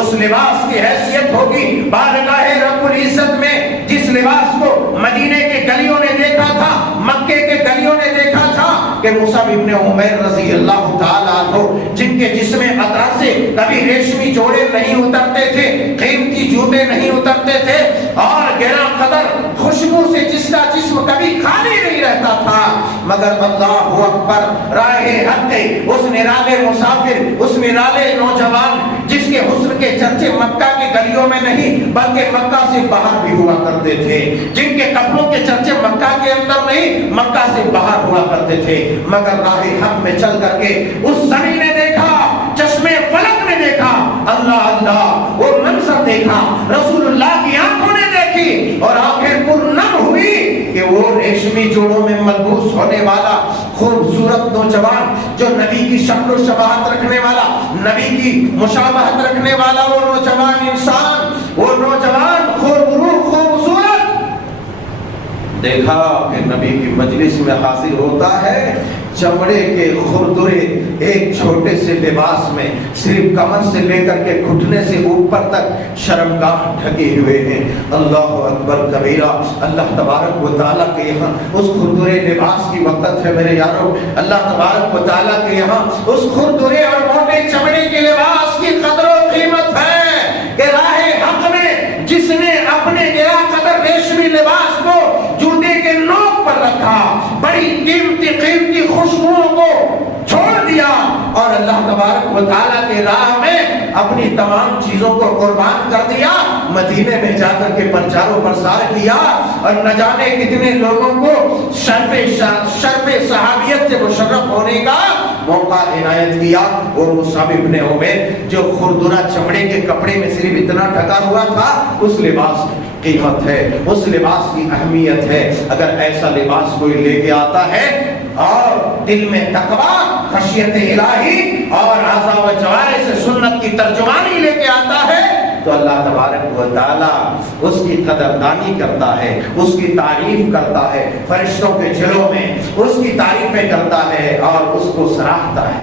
اس لباس کی حیثیت ہوگی بارگاہ رب العزت میں. جس لباس کو مدینے کے گلیوں نے دیکھا تھا، مکے کے گلیوں نے دیکھا تھا کہ مصعب ابن عمیر رضی اللہ تعالیٰ عنہ جن کے جسم اطہر سے کبھی ریشمی جوڑے نہیں اترتے تھے، قیمتی جوتے نہیں اترتے تھے، اور گراں قدر خوشبو سے جس کا جسم کبھی خالی نہیں رہتا تھا، مگر اللہ اکبر راہ حق اس نرالے مسافر، اس نرالے نوجوان جس کے حسن کے چرچے مکہ کے گلیوں میں نہیں بلکہ مکہ سے باہر بھی ہوا کرتے تھے، جن کے کپڑوں کے چرچے مکہ کے اندر نہیں مکہ سے باہر ہوا کرتے تھے، مگر راہ حق میں چل کر کے اس زمین نے دیکھا، چشمے فلک نے دیکھا، اللہ اللہ وہ منظر دیکھا، رسول اللہ کی آنکھوں نے دیکھی اور آنکھیں پرنم ہوئی کہ وہ ریشمی جوڑوں میں ملبوس ہونے والا خوبصورت نوجوان جو نبی کی شکل و شباہت رکھنے والا، نبی کی مشابہت رکھنے والا وہ نوجوان انسان، وہ نوجوان خوبصورت دیکھا کہ نبی کی مجلس میں حاضر ہوتا ہے چمڑے کے خردرے ایک چھوٹے سے لباس میں، صرف کمر سے لے کر کے گھٹنے سے اوپر تک شرمگاہ ڈھکے ہوئے ہیں. اللہ اکبر کبیرہ. اللہ تبارک و تعالیٰ کے یہاں اس خردرے لباس کی وقت ہے میرے یارو. اللہ تبارک و تعالیٰ کے یہاں اس خردرے اور موٹے چمڑے کے لباس کی قدر و قیمت ہے کہ راہ حق میں جس نے اپنے گرا قدر ریشمی لباس کو جوتے کے نوک پر رکھا، بڑی قیمتی خوشبوؤں کو چھوڑ دیا اور اللہ تبارک و تعالیٰ کے راہ میں اپنی تمام چیزوں کو قربان کر دیا، مدینے میں جا کر کے پرچار و پرسار کیا اور نہ جانے کتنے لوگوں کو شرف صحابیت سے مشرف ہونے کا موقع عنایت کیا. وہ مصعب ابن عمیر جو خردرہ چمڑے کے کپڑے میں صرف اتنا ڈھکا ہوا تھا، اس لباس کی قیمت ہے، اس لباس کی اہمیت ہے. اگر ایسا لباس کوئی لے کے آتا ہے اور دل میں تقویٰ، خشیت الہی اور اعضاء و جوارح سے سنت کی ترجمانی لے کے آتا ہے تو اللہ تبارک و تعالیٰ اس کی قدردانی کرتا ہے، اس کی تعریف کرتا ہے، فرشتوں کے جلوں میں اس کی تعریفیں کرتا ہے اور اس کو سراہتا ہے.